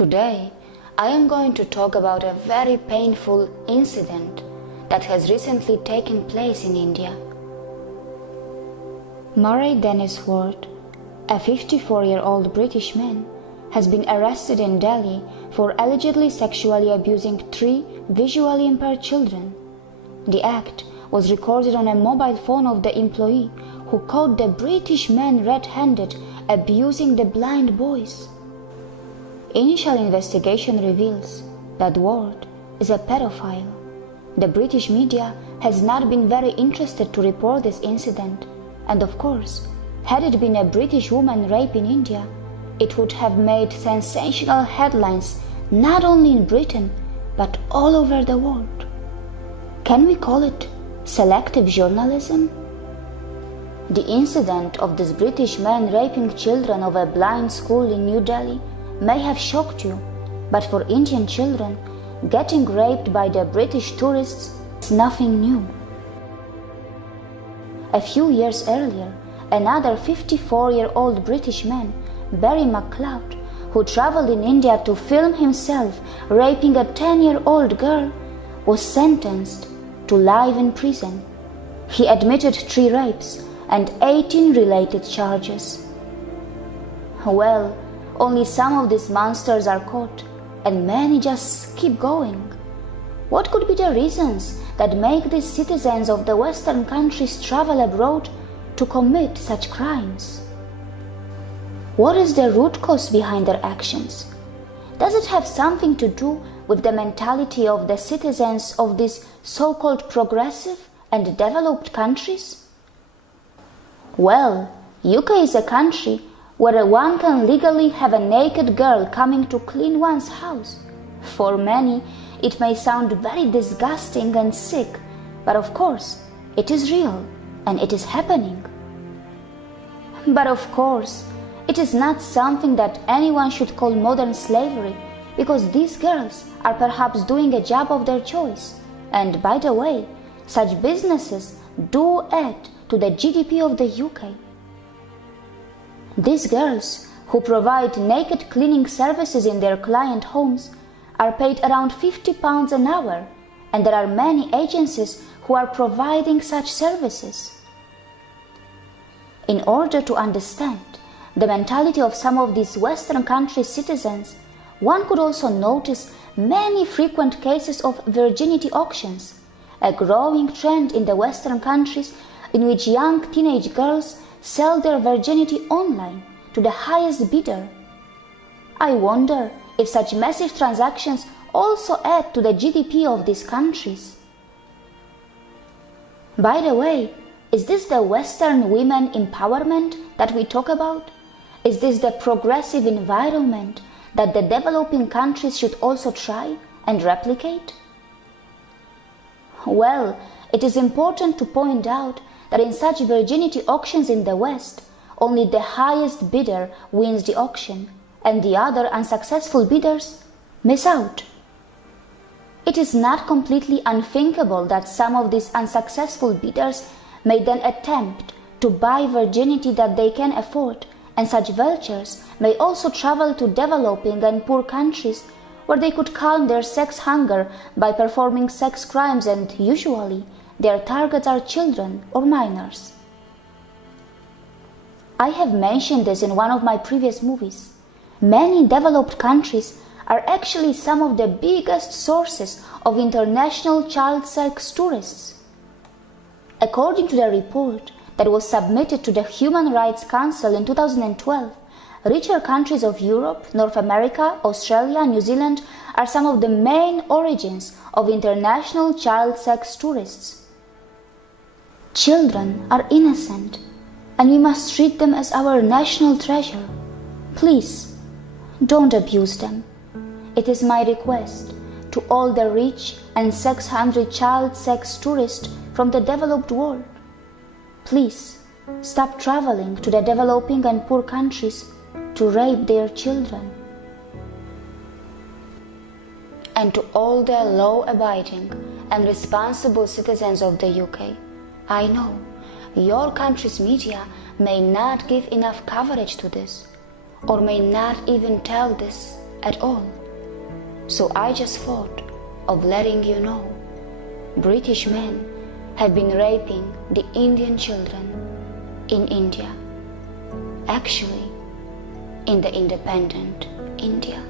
Today, I am going to talk about a very painful incident that has recently taken place in India. Murray Dennis Ward, a 54-year-old British man, has been arrested in Delhi for allegedly sexually abusing 3 visually impaired children. The act was recorded on a mobile phone of the employee who caught the British man red-handed abusing the blind boys. Initial investigation reveals that Ward is a pedophile. The British media has not been very interested to report this incident, and of course, had it been a British woman rape in India, it would have made sensational headlines not only in Britain but all over the world. Can we call it selective journalism? The incident of this British man raping children of a blind school in New Delhi may have shocked you, but for Indian children, getting raped by the British tourists is nothing new. A few years earlier, another 54-year-old British man, Barry McLeod, who travelled in India to film himself raping a 10-year-old girl, was sentenced to life in prison. He admitted 3 rapes and 18 related charges. Well, only some of these monsters are caught, and many just keep going. What could be the reasons that make these citizens of the Western countries travel abroad to commit such crimes? What is the root cause behind their actions? Does it have something to do with the mentality of the citizens of these so-called progressive and developed countries? Well, UK is a country where one can legally have a naked girl coming to clean one's house. For many, it may sound very disgusting and sick, but of course, it is real and it is happening. But of course, it is not something that anyone should call modern slavery, because these girls are perhaps doing a job of their choice. And by the way, such businesses do add to the GDP of the UK. These girls, who provide naked cleaning services in their client homes, are paid around £50 an hour, and there are many agencies who are providing such services. In order to understand the mentality of some of these Western country citizens, one could also notice many frequent cases of virginity auctions, a growing trend in the Western countries in which young teenage girls sell their virginity online to the highest bidder. I wonder if such massive transactions also add to the GDP of these countries. By the way, is this the Western women empowerment that we talk about? Is this the progressive environment that the developing countries should also try and replicate? Well, it is important to point out that in such virginity auctions in the West, only the highest bidder wins the auction, and the other unsuccessful bidders miss out. It is not completely unthinkable that some of these unsuccessful bidders may then attempt to buy virginity that they can afford, and such vultures may also travel to developing and poor countries where they could calm their sex hunger by performing sex crimes, and usually their targets are children or minors. I have mentioned this in one of my previous movies. Many developed countries are actually some of the biggest sources of international child sex tourists. According to the report that was submitted to the Human Rights Council in 2012, richer countries of Europe, North America, Australia, New Zealand are some of the main origins of international child sex tourists. Children are innocent, and we must treat them as our national treasure. Please, don't abuse them. It is my request to all the rich and sex-hungry child sex tourists from the developed world. Please, stop traveling to the developing and poor countries to rape their children. And to all the law-abiding and responsible citizens of the UK, I know your country's media may not give enough coverage to this, or may not even tell this at all. So I just thought of letting you know. British men have been raping the Indian children in India. Actually, in the independent India.